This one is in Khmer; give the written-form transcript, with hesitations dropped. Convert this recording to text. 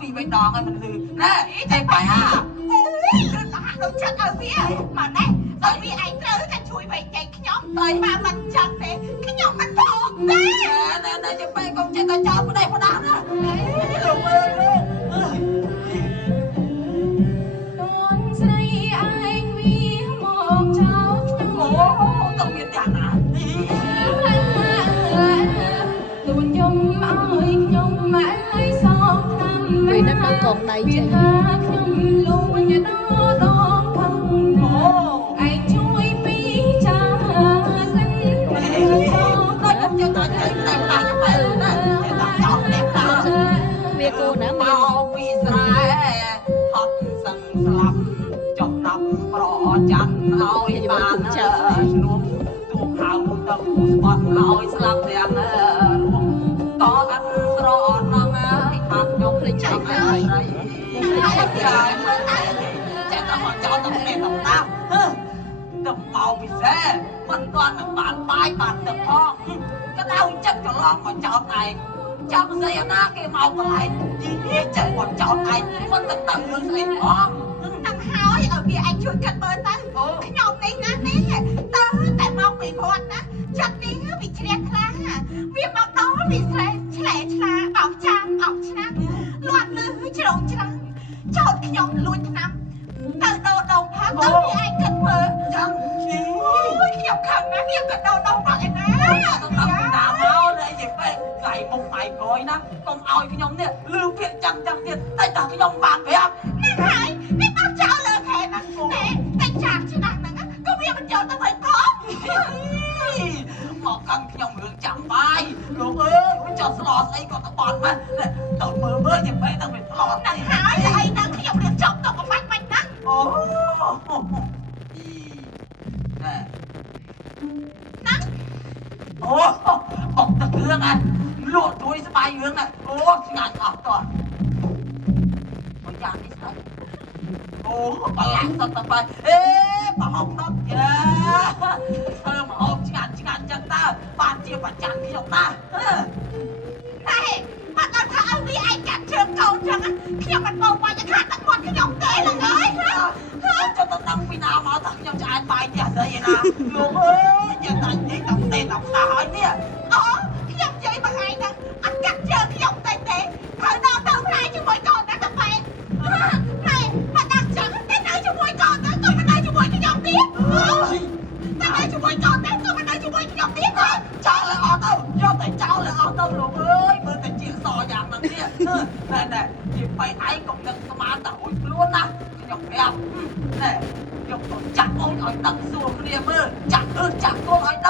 ពីបៃដងឲ្យមិនលឺណែតែបាយអូយលឺឡាដល់ចិត្តឲ្យវាមកណែដល់វាឯងត្រូវតែជួយវែងចែកខ្ញុំទៅបើមិនចឹងទេខ្ញុំមិនផងទេណែចាំបែកកុំចេះក៏ចោលផ្ដេសផ្ដាស់ណាលោកមើលលោកនស្រីឯងវាមកចោលខ្ញុំអូต้องមានយ៉ាងណាទូនយំឲ្យខ្ញុំឲ្យសងតាមពេលនឹកដល់កងដៃចេញខ្ញុំលួចដល់ដងផឹងអូឯងជួយពីចាកិនដល់ខ្ញុំចេះតែតែតែបែរណាតែចោលតែតើវាគូណាមកពីស្រែហត់សឹងស្លាប់ចប់ដល់ប្រចាំឲ្យបាននោះទូខៅទៅស្បត់ឲ្យស្លាប់ទាំងរួមតអិនស្រណងឲ្យខាងខ្ញុំភ្លេចចោលហើយចេះតែមកចោលទៅនេះទៅតាមទៅមកពិសេសមិនគាត់នឹងបានបាយបានទឹកផងក៏ដៅចិត្តច្រឡំមកចោលឯងចាំស្អីណាគេមកកន្លែងយីចេះមកចោលឯងមិនទៅដឹងរឿងស្អីផងនឹងហើយឲ្យវាឯងជួយកាត់មើលទៅខ្ញុំនេះណានេះតើតែមកពីវត្តណាចិត្តនេះវាជ្រះខ្លាំងវាមកដល់វាស្រែឆ្លែឆ្លាអោបចាំអោបឆ្នាំលួចលឺជ្រងច្រាំងចោតខ្ញុំលួចឆ្នាំទៅដោដងផាទៅវាឯងកាត់មើលចាំខ្ញុំខឹងណាស់ខ្ញុំក៏ដោដងផាឯណាទៅតាមមកเลยនិយាយពេលថ្ងៃមុខថ្ងៃក្រោយណាកុំឲ្យខ្ញុំនេះលឺពាក្យចាំទៀតតែតើខ្ញុំបានប្រាប់នេះហើយនេះអត់ចោលលើខែហ្នឹងតែចាក់ឆ្នាំហ្នឹងក៏វាមិនយកទៅវិញផងមកកាន់ខ្ញុំរឿងចាំបាយលោកអើយចោលស្លោស្អីក៏ទៅបន់មកទៅមើលនិយាយពេលទៅវាផ្លន់ហ្នឹងហើយស្អីហ្នឹងខ្ញុំរៀបចំទៅក៏បាច់ណាអូណែអូអត់ទៅរឿងអាលក់ទួយស្បាយរឿងណាអូស្ងាត់អស់តោះមកយ៉ាងនេះស្អីអូបលាក់សតទៅអេបហុកដល់យ៉ាធ្វើមកហូបឆ្ងាត់ចឹងតើបានជាប្រចាំខ្ញុំណាតែបាត់ដល់ថាឲ្យវាឯងកាត់ជើងកូនចឹងខ្ញុំមិនបងបាច់ខាត់ទឹកមាត់ខ្ញុំទេលោកអើយចុះទៅដឹងពីណាមកថាខ្ញុំឆ្អែតបាយផ្ទះស្អីណាលោកអើយយកតែនិយាយដល់ទេដល់ផ្ទះហើយនេះអូខ្ញុំនិយាយបងឯងហ្នឹងអត់កាត់ជើងខ្ញុំទេត្រូវដល់ទៅផ្លែជាមួយកូនណាទៅពេកណែមកដាក់ចឹងតែនៅជាមួយកូនទៅក៏មិននៅជាមួយខ្ញុំទៀតតែនៅជាមួយកូនទៅក៏មិននៅជាមួយខ្ញុំទៀតចោលលើអស់ទៅយកតែចោលលើអស់ទៅលោកអើយមើលតែជាសយ៉ាងហ្នឹងនេះណែជាបែកឯងកុំនឹកស្មានតែអួយខ្លួនណាខ្ញុំប្រាប់ណែយកទៅចាក់អូនឲ្យដឹកសួរគ្នាមើលចាក់ចាក់កូនឲ្យដឹក